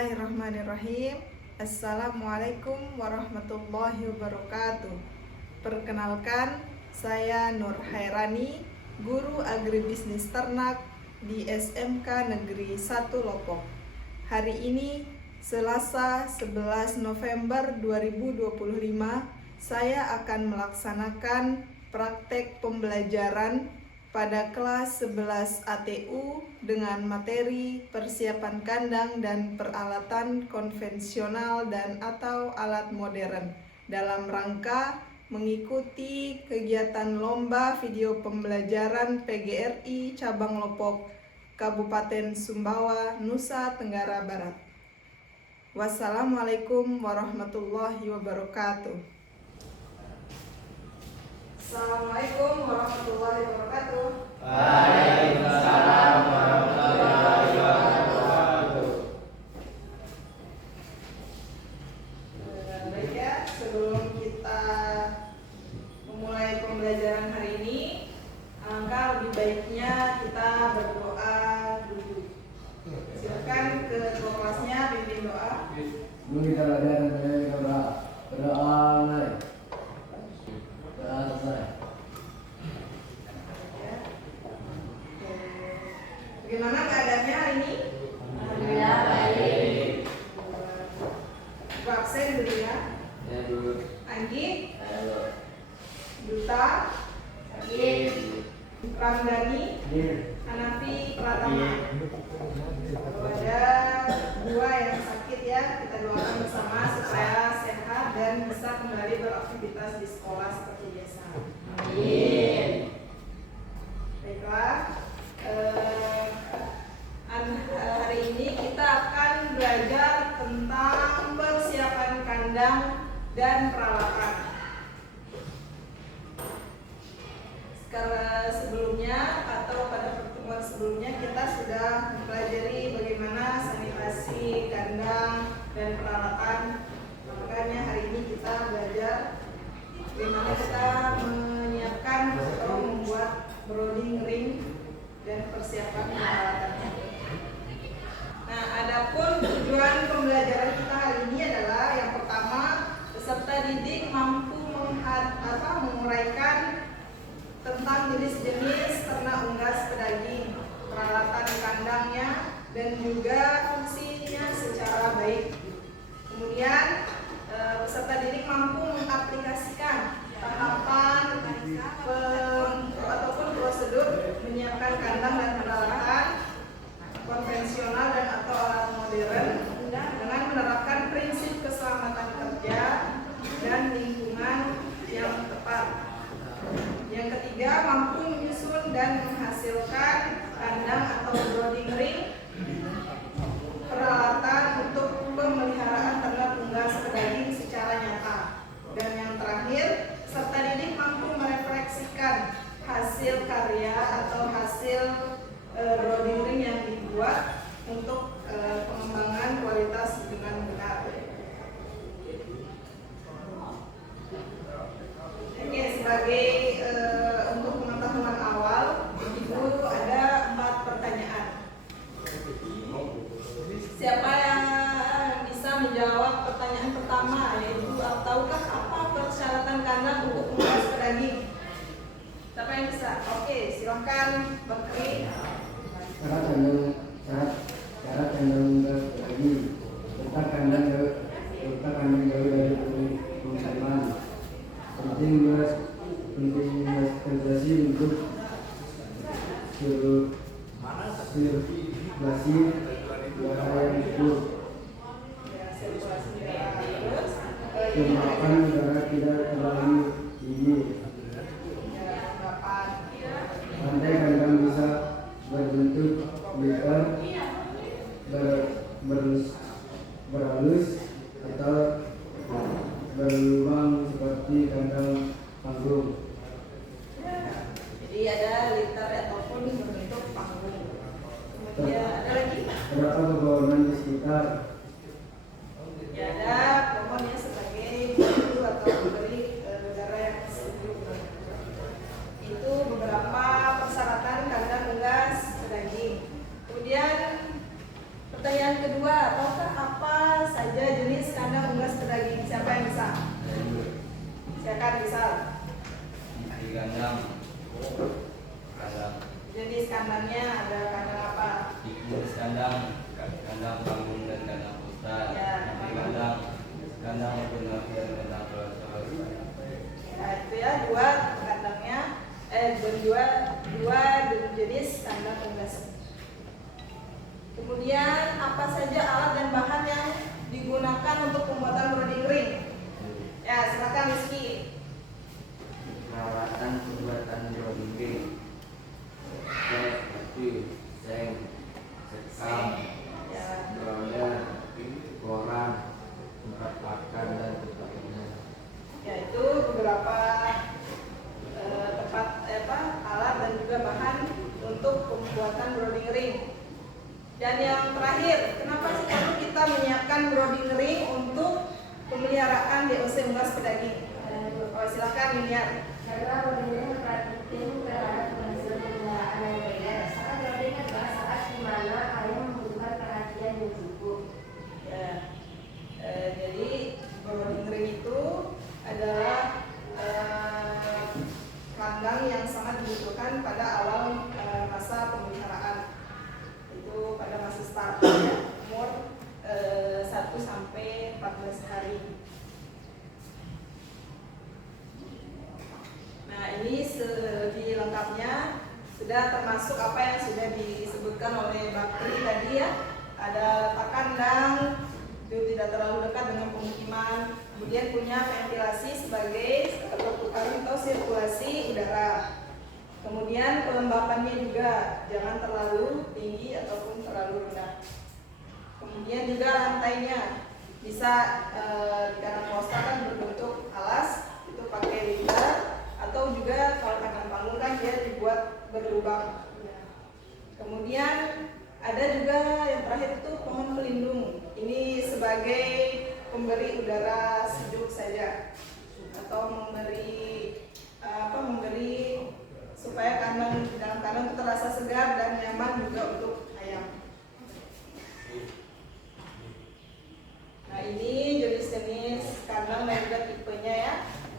Bismillahirrahmanirrahim. Assalamualaikum warahmatullahi wabarakatuh. Perkenalkan, saya Nur Hairani, guru agribisnis ternak di SMK Negeri 1 Loppok. Hari ini, Selasa 11 November 2025, saya akan melaksanakan praktek pembelajaran pada kelas 11 ATU dengan materi persiapan kandang dan peralatan konvensional dan atau alat modern dalam rangka mengikuti kegiatan lomba video pembelajaran PGRI Cabang Loppok, Kabupaten Sumbawa, Nusa Tenggara Barat. Wassalamualaikum warahmatullahi wabarakatuh. Assalamualaikum warahmatullahi wabarakatuh. Waalaikumsalam warahmatullahi wabarakatuh. Baik ya, sebelum kita memulai pembelajaran hari ini, alangkah lebih baiknya kita berdoa dulu. Silakan ke ketua kelasnya pimpin doa. Sebelum kita berdoa mulai. Bagaimana keadaannya hari ini? Alhamdulillah baik. Absen dulu ya. Ya dulu. Anggi, Halo. Duta, Hadir. Ramdhani, Hadir. Hanafi, Pratama. Kalau ada dua yang sakit ya, kita doakan bersama supaya sehat dan bisa kembali beraktivitas di sekolah seperti biasa. Amin. Baiklah, hari ini kita akan belajar tentang persiapan kandang dan peralatan. Karena sebelumnya atau pada pertemuan sebelumnya kita sudah mempelajari bagaimana sanitasi kandang dan peralatan. Makanya hari ini kita belajar bagaimana kita menyiapkan atau membuat browning ring dan persiapan peralatannya. Nah, adapun tujuan pembelajaran kita hari ini adalah yang pertama, peserta didik mampu menguraikan tentang jenis-jenis ternak unggas pedaging, peralatan kandangnya, dan juga fungsinya secara baik. Kemudian peserta didik mampu mengaplikasikan tahapan ataupun prosedur menyiapkan kandang dan peralatan konvensional dan atau alat modern dengan menerapkan prinsip keselamatan kerja dan lingkungan yang tepat. Yang ketiga, mampu menyusun dan menghasilkan kandang atau browning ring, peralatan untuk pemeliharaan ternak unggas pedaging secara nyata. Dan yang terakhir, peserta didik mampu merefleksikan hasil karya atau hasil browning ring yang dibuat untuk pengembangan kualitas dengan benar. Oke, sebagai untuk pengetahuan awal, Ibu ada 4 pertanyaan. Siapa yang bisa menjawab pertanyaan pertama, yaitu tahukah apa persyaratan kandang untuk unggas pedaging? Siapa yang bisa? Oke, silakan Bakri. Syarat kandang unggas pedaging. Letak kandang jauh dari pemukiman. Penting konsentrasi untuk sirkulasi udara yang cukup. Kelembapan udara tidak terlalu tinggi. Lantai kandang bisa berbentuk lingkar, berhalus atau berlubang seperti kandang panggung. Jadi ada lingkar ataupun berbentuk panggung. Kemudian ada lagi? Terdapat pepohonan di sekitar. Ya, ada pohonnya sebagai batu atau memberi udara yang sejuk. Itu beberapa persyaratan kandang unggas pedaging. Kemudian pertanyaan kedua, tahukah apa Rizal? Di kandang kandang Jenis kandangnya ada kandang apa? jenis kandang panggung dan kandang putra. Ya. Di kandang benar dan kandang pelosok. Ya, itu ya dua kandangnya, dua jenis kandang unggas. Kemudian apa saja alat dan bahan yang digunakan untuk pembuatan browning ring? Ya, silakan Rizky. Peralatan pembuatan browning ring: batu, seng, sekam, Ya, roller, koran, tempat makan dan sebagainya. yaitu beberapa alat dan juga bahan untuk pembuatan browning ring. Dan yang terakhir, kenapa sih perlu kita menyiapkan browning ring untuk pemeliharaan DOC unggas pedaging? Silakan Lilian. Karena browning ring berarti terhadap keberhasilan pemeliharaan yang baik. Saat browning adalah saat di mana ayam membutuhkan perhatian yang cukup. Ya, jadi browning ring itu adalah kandang yang sangat dibutuhkan pada awal masa pemeliharaan. Itu pada masa start ya, umur 1 sampai 14 hari. Nah, ini lebih lengkapnya sudah termasuk apa yang sudah disebutkan oleh Bakri tadi ya. Ada letak kandang, itu tidak terlalu dekat dengan pemukiman. Kemudian punya ventilasi sebagai perputaran atau sirkulasi udara. Kemudian kelembapannya juga jangan terlalu tinggi ataupun terlalu rendah. Kemudian juga lantainya bisa di kandang posta kan berbentuk alas, itu pakai lingkar, atau juga kalau kandang panggung kan dia dibuat berlubang. Kemudian ada juga yang terakhir itu pohon pelindung. Ini sebagai pemberi udara sejuk saja, atau memberi supaya kandang di dalam kandang itu terasa segar dan nyaman juga untuk ayam. Nah, ini jenis-jenis kandang dan juga tipenya ya.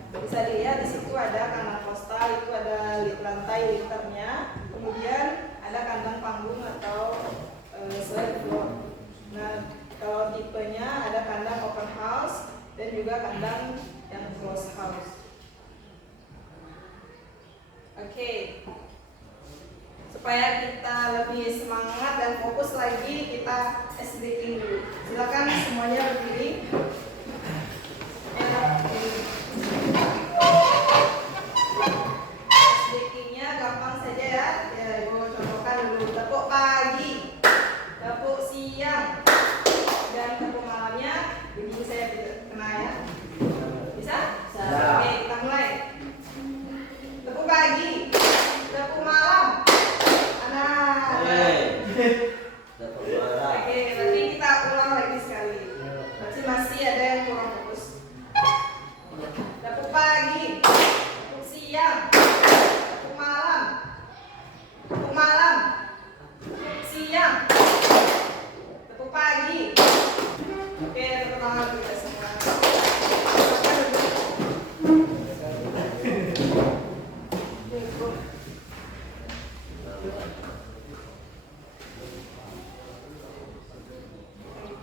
Bisa dilihat di situ ada kandang postal, itu ada lantai liternya. Kemudian ada kandang panggung atau slide floor. Nah, kalau tipenya ada kandang open house dan juga kandang yang closed house. Oke. Supaya kita lebih semangat dan fokus lagi, kita SDking dulu. Silakan semuanya berdiri. SDking-nya gampang saja ya. Ya, Ibu contohkan dulu. Tepuk pagi, tepuk siang, dan tepuk malamnya. Ini saya tidak kena ya. Bisa? Bisa. Oke, kita mulai. Tepuk pagi, tepuk malam. Oke, nanti kita ulang lagi sekali. Berarti masih ada yang kurang fokus. Tepuk pagi, tepuk siang, tepuk malam, tepuk siang, tepuk pagi. Oke, tepuk tangan kita semua.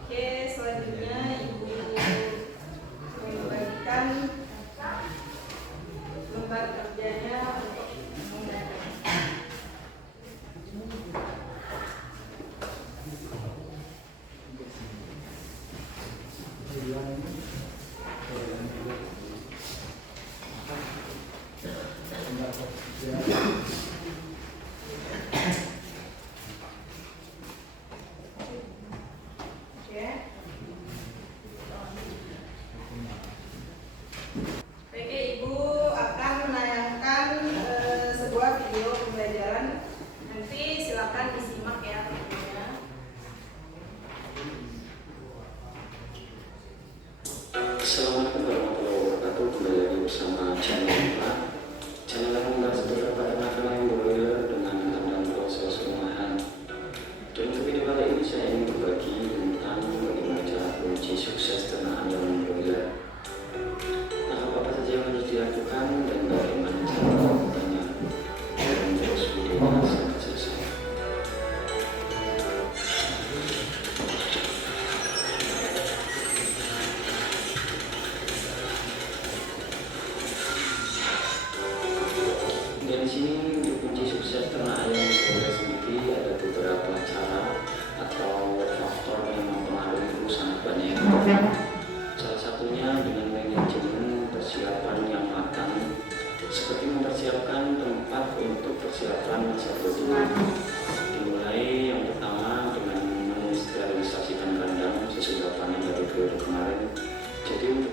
Oke, selanjutnya Ibu membagikan lembar kerjanya untuk menggunakan. Oke, Ibu akan menayangkan sebuah video pembelajaran. Nanti silakan disimak ya videonya. Assalamualaikum warahmatullahi wabarakatuh. Kembali lagi bersama channel Lima. Channel yang membahas beberapa kenakalan broiler dengan kandang proses rumahan. Dan untuk video kali ini saya ingin berbagi tentang bagaimana cara kunci sukses ternak ayam broiler. Nah, apa saja yang harus dilakukan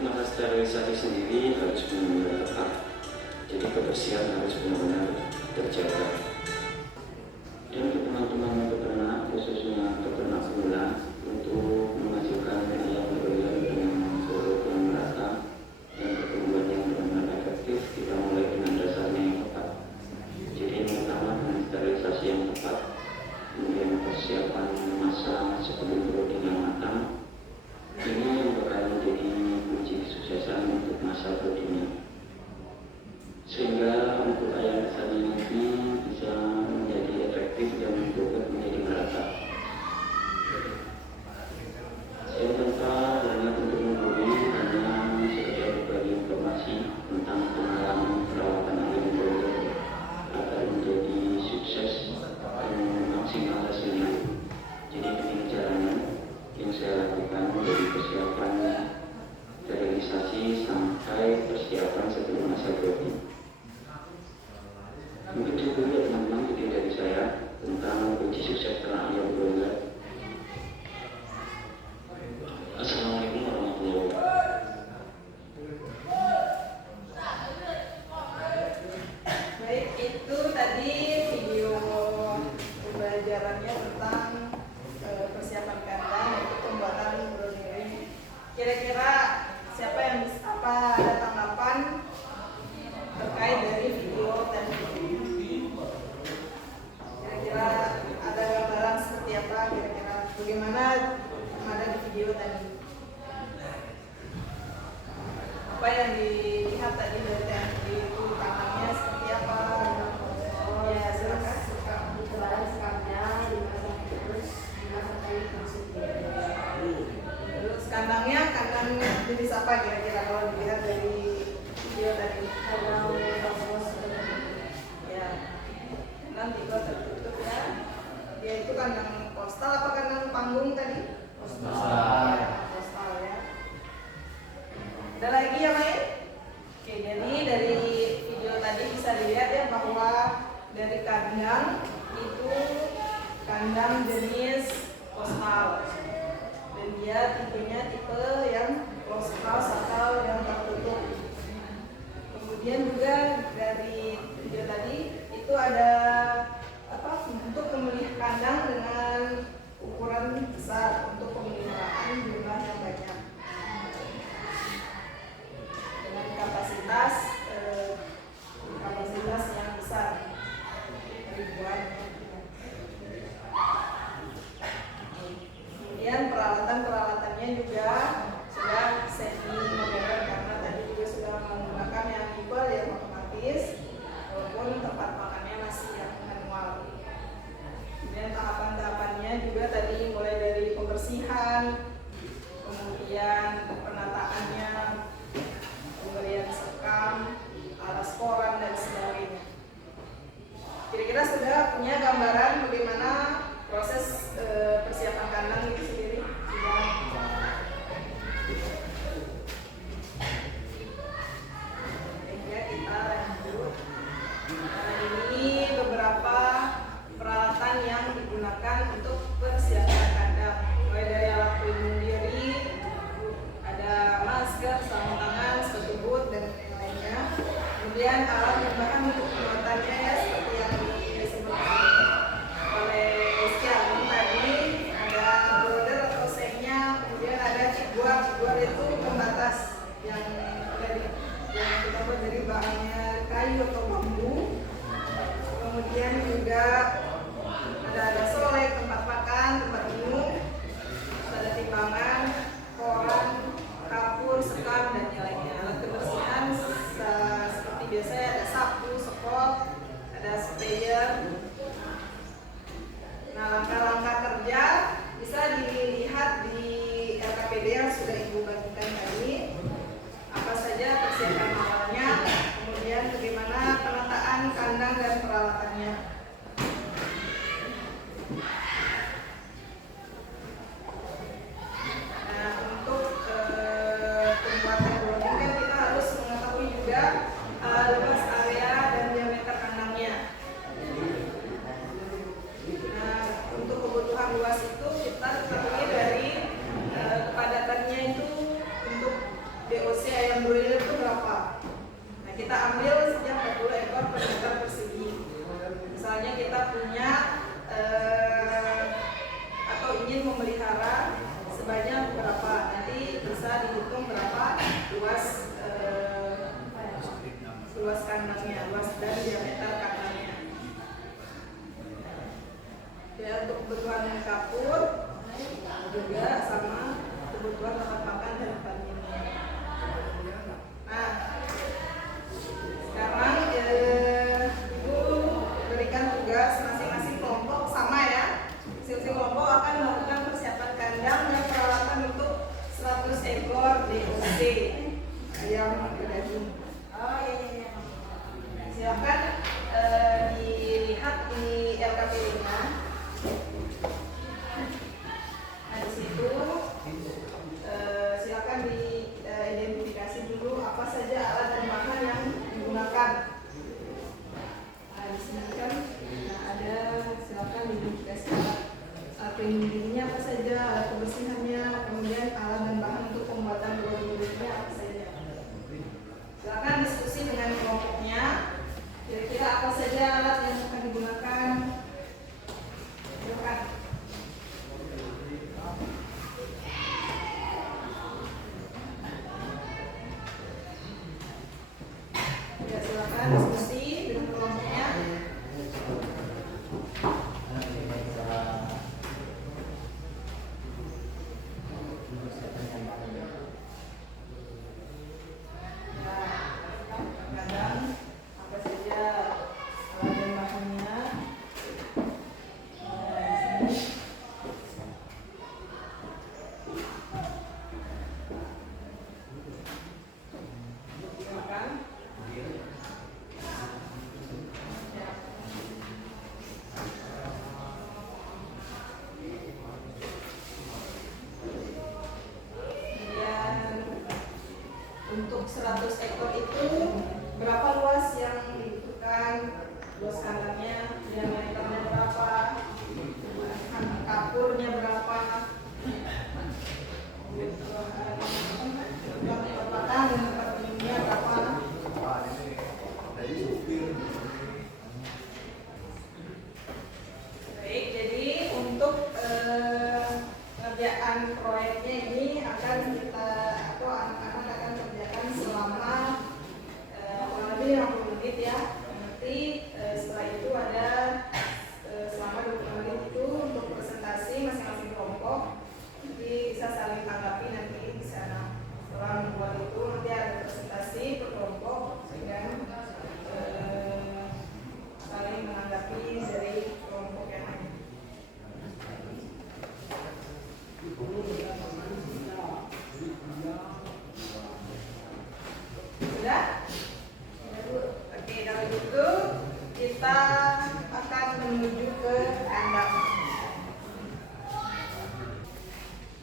masa sterilisasi sendiri harus benar-benar tepat. Jadi kebersihan harus benar-benar terjaga. Dan untuk teman-teman peternak, khususnya peternak semula, untuk menghasilkan ayam broiler dengan produk yang merata dan pertumbuhan yang benar-benar efektif, kita mulai dengan dasarnya yang tepat. Jadi yang pertama dengan sterilisasi yang tepat, kemudian persiapan masa sebelum brooding yang matang. Ini yang bakal menjadi kunci kesuksesan untuk masa broodingnya, sehingga untuk ayam pesannya nanti bisa menjadi efektif dan bobot menjadi merata. Saya tanpa banyak untuk memberi hanya sekedar berbagi informasi tentang pengalaman perawatan ayam broiler agar menjadi sukses dan maksimal hasilnya. Jadi begini caranya yang saya lakukan dari persiapan sterilisasi sampai persiapan sebelum masa brooding. Mungkin cukup ya teman-teman ide dari saya tentang kunci sukses ternak ayam broiler. Assalamualaikum warahmatullahi wabarakatuh. Baik, itu tadi video pembelajarannya tentang persiapan kandang untuk pembuatan broiler. Kira-kira siapa yang ada tanggapan terkait dari video tadi? Kira-kira ada gambaran seperti apa? Kira-kira bagaimana yang ada di video tadi? Apa yang dilihat tadi dari tadi itu tangannya seperti apa? Ya, silakan. Kebetulan sekandang dimasak terus Terus kandangnya kandang jenis apa kira-kira kalau dilihat dari video tadi? Ya, nanti kalau tertutup ya. Dia itu kandang postal apa kandang panggung tadi? Postal. Postal ya. Ada lagi yang lain? Oke, jadi dari video tadi bisa dilihat ya bahwa dari kandang itu kandang jenis postal dan dia tipenya tipe yang close house atau yang tertutup. Kemudian juga dari video tadi itu ada untuk memilih kandang dengan ukuran besar untuk pemeliharaan jumlah yang banyak dengan kapasitas yang besar ribuan. Kemudian peralatannya juga sudah semi modern karena tadi juga sudah menggunakan yang tipe yang otomatis walaupun tempat makannya masih yang manual. Kemudian tahapan-tahapannya juga tadi mulai dari pembersihan, kemudian penataannya, pemberian sekam, alas koran dan sebagainya. Kira-kira sudah punya gambaran bagaimana proses persiapan kandang itu sendiri? Sudah? Ya, kita lanjut. Nah, ini beberapa peralatan yang digunakan untuk persiapan kandang. Mulai dari alat pelindung diri, ada masker, sarung tangan, sepatu boot dan lain-lainnya. Kemudian alat bahan untuk pembuatannya ya seperti yang disebutkan oleh Siagung tadi, ada brooder atau sengnya, kemudian ada ciguar. Ciguar itu pembatas yang kita buat dari bahannya kayu atau bambu. Kemudian juga ada solek, tempat makan, tempat minum, ada timbangan, koran, kapur, sekam dan yang lainnya. Alat kebersihan seperti biasanya ada sapu, sekop, ada sprayer. Nah, langkah-langkah kerja bisa dilihat di LKPD yang sudah Ibu bagikan tadi. Apa saja persiapan awalnya, kemudian bagaimana penataan kandang dan peralatannya. kebutuhan kapur, juga sama kebutuhan tempat makan dan tempat minum. Nah, sekarang Ibu berikan tugas masing-masing kelompok sama ya. Masing-masing kelompok akan melakukan persiapan kandang dan peralatan untuk 100 ekor DOC ayam pedaging. Oh iya. Silakan dilihat di LKPD-nya. Nah, di situ silakan diidentifikasi dulu apa saja alat dan bahan yang digunakan. Nah, di sini kan ada, silakan diidentifikasi alat pelindung dirinya apa saja, alat kebersihannya, kemudian alat dan bahan untuk pembuatan buah durinya apa saja. Silakan diskusi dengan kelompoknya. Kira-kira apa saja alat yang akan digunakan? Silakan. Ya, silakan diskusi dengan kelompoknya. Kandang apa saja alat dan bahannya. Di sini. Silakan. Kemudian untuk 100 ekor itu berapa luas yang dibutuhkan, luas kandangnya, diameternya berapa, kapurnya berapa, tempat makan dan tempat minumnya berapa. Baik, jadi untuk pengerjaan proyeknya ini akan kita atau anak-anak akan kerjakan selama kurang lebih 50 menit ya. Nanti setelah itu ada selama 20 menit itu untuk presentasi masing-masing kelompok. Nanti bisa saling tanggapi nanti di sana. Setelah membuat itu nanti ada presentasi per kelompok dan saling menanggapi dari kelompok yang lain. Sudah? Oke, kalau gitu kita akan menuju ke kandang.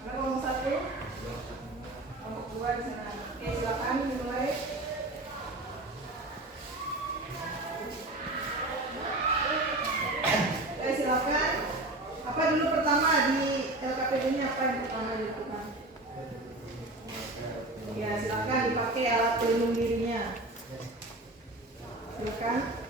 Mana kelompok 1? Kelompok 2 di sana. Oke, silakan dimulai. Oke, silakan. Apa dulu pertama di LKPD-nya apa yang pertama dilakukan? Ya, silakan dipakai alat pelindung dirinya. Silakan.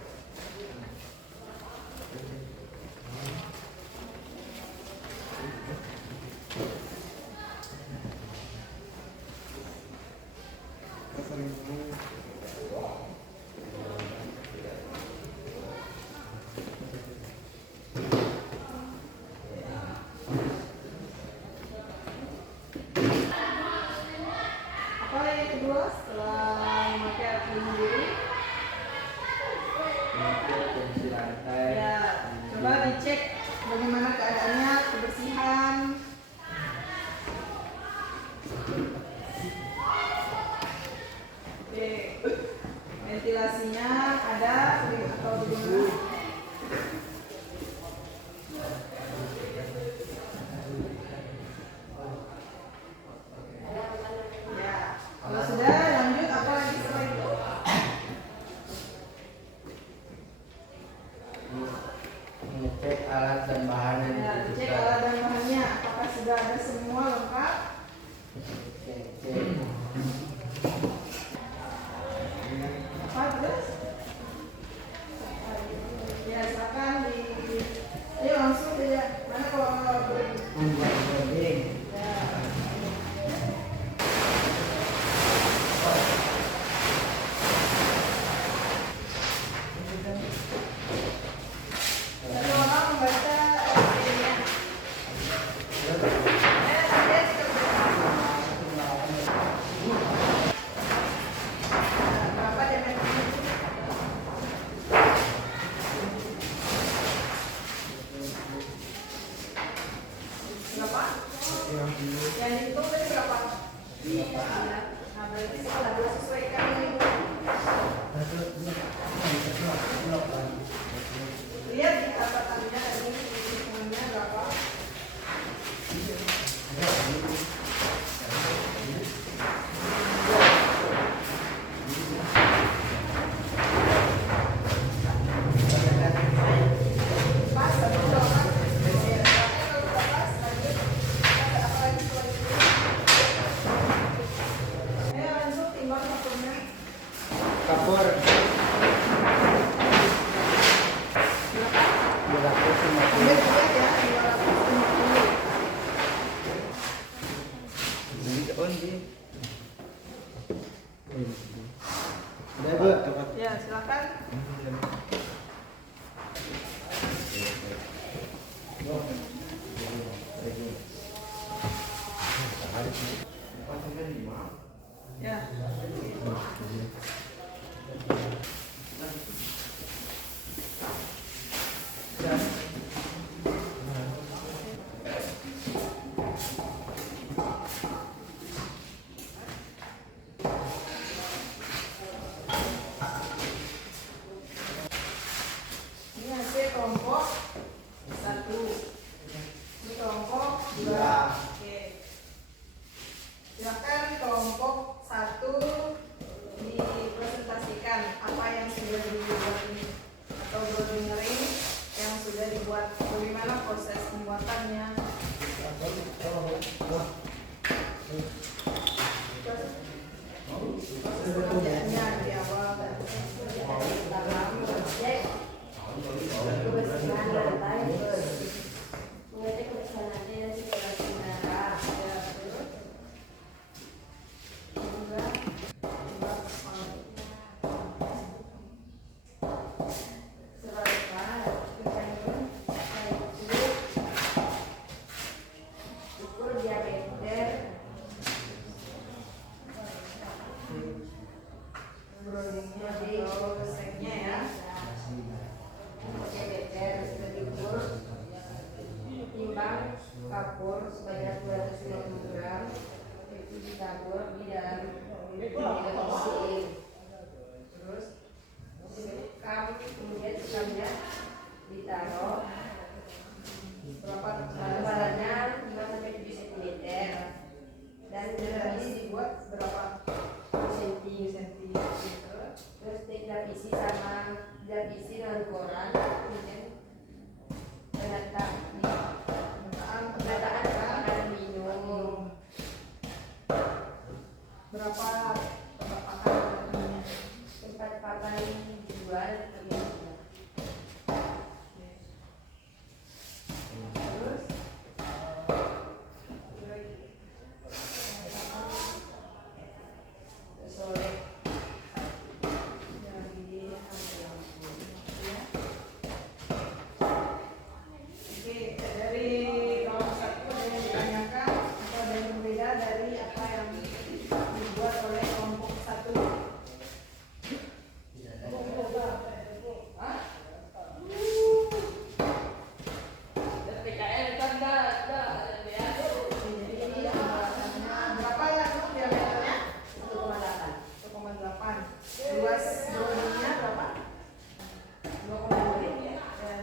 Apa yang kedua setelah memakai alat pelindung diri? Ya, coba dicek bagaimana keadaannya, kebersihan. Oke, ventilasinya ada atau bagaimana? Ya, kalau sudah lanjut apa lagi setelah itu? Mengecek alat dan bahan yang Ya, dicek alat dan bahannya apakah sudah ada semua lengkap. Nah, berarti kita sesuaikan ini. Lihat di catatannya tadi hitungannya berapa. Pas, satu doang. Kalau udah pas, lanjut. Ada apa lagi setelah itu? Ayo langsung timbang kapurnya. Kapur. Ambil lihat ya, 250. Udah Bu. Ya, silakan. Ya. Ini hasil kelompok 1. Ini kelompok 2. Oke. Silakan kelompok 1 dipresentasikan apa yang sudah dibuat ini atau drawing yang sudah dibuat, bagaimana proses pembuatannya. Proses pengerjaannya di awal dan ukur diameter drawingnya atau setnya ya. diameter sudah diukur, timbang kapur sebanyak 250 gram, itu ditabur di dalam mesin. Terus sekam, kemudian sekamnya ditaruh Berapa ketebalannya 5-7 cm dan Jadi isi dibuat berapa cm. senti? Terus tinggal isi sama dan isi dengan koran, kemudian penataan makanan minum. Berapa tempat makan? Tempat pakan dijual terus sore Oke, dari nomor 1 ada yang ditanyakan atau ada yang berbeda dari apa yang dibuat oleh kelompok 1? Hah? Jadi ini pembahasannya berapa ya tuh diameternya? 1,8. Luas drawingnya berapa?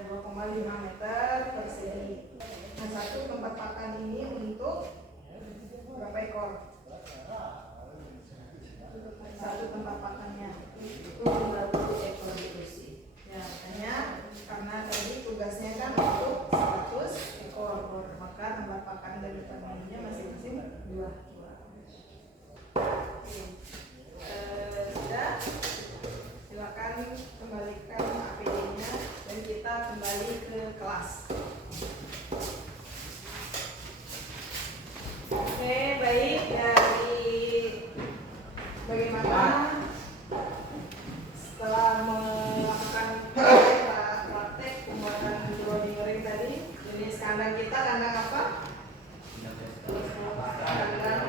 2,5 meter persegi. Nah, satu tempat makan ini untuk berapa ekor? Satu tempat makannya. itu 50 ekor diisi. Ya, hanya karena tadi tugasnya kan untuk 100 ekor, maka tempat makan dari petaninya masing-masing 2. Sudah, silakan kembalikan APD-nya dan kita kembali ke kelas. Oke, baik, dari bagaimana setelah melakukan praktek pembuatan drawing ring tadi, jenis kandang kita kandang apa? Kandang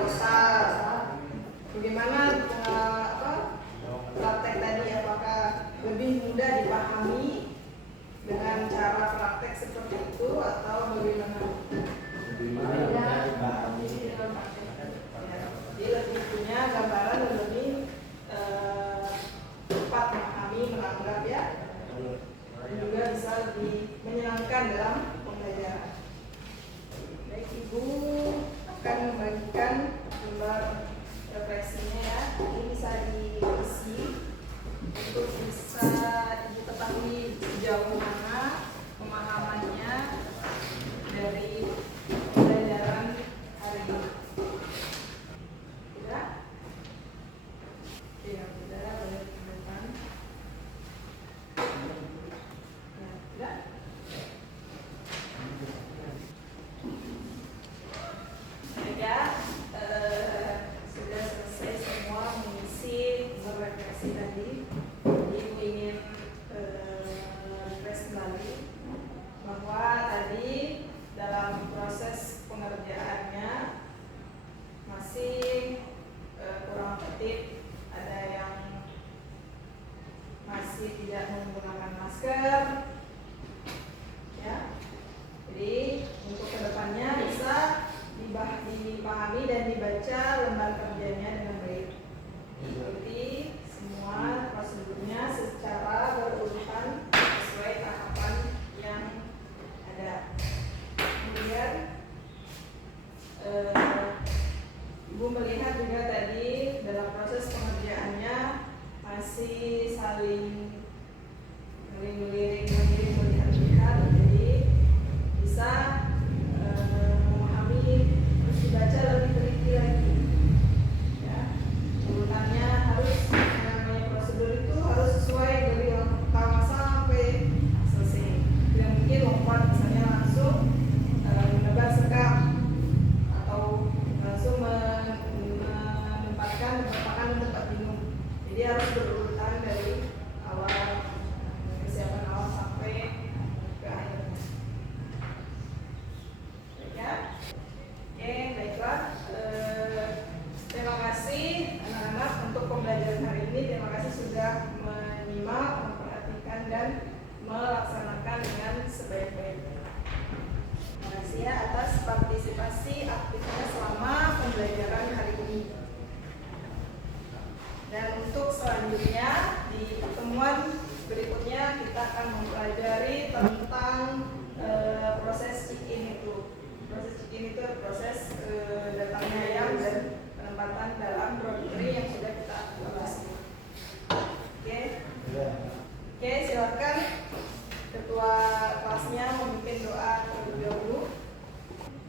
ingat juga tadi dalam proses pengerjaannya masih saling melihat, jadi bisa memahami, terus dibaca lebih teliti lagi. Ya, urutannya harus namanya prosedur itu harus sesuai dari yang pertama sampai selesai. Tidak mungkin lompat misalnya langsung menebar sekam atau langsung menempatkan tempat minum. Jadi harus berurutan dari awal, persiapan awal sampai ke akhir. Ya, oke, baiklah. Terima kasih anak-anak untuk pembelajaran hari ini. Terima kasih sudah menyimak, memperhatikan dan melaksanakan dengan sebaik-baiknya. Terima kasih ya atas partisipasi aktifnya selama pembelajaran hari ini. Dan untuk selanjutnya di pertemuan berikutnya kita akan mempelajari tentang proses check-in itu. Proses check-in itu proses datangnya ayam dan penempatan dalam broadcast yang sudah kita bahas. Oke. Oke, silakan ketua kelasnya memimpin doa terlebih dahulu.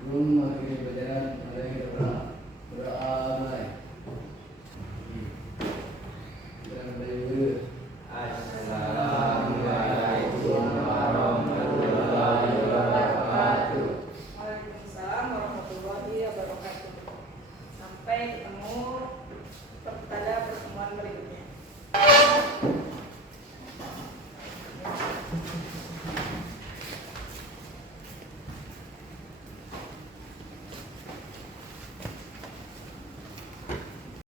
Belum masukin pelajaran, ada yang kita pernah berdoa mulai. Kita mulai dulu. Assalamualaikum warahmatullahi wabarakatuh. Waalaikumsalam warahmatullahi wabarakatuh. Sampai ketemu pada pertemuan berikutnya.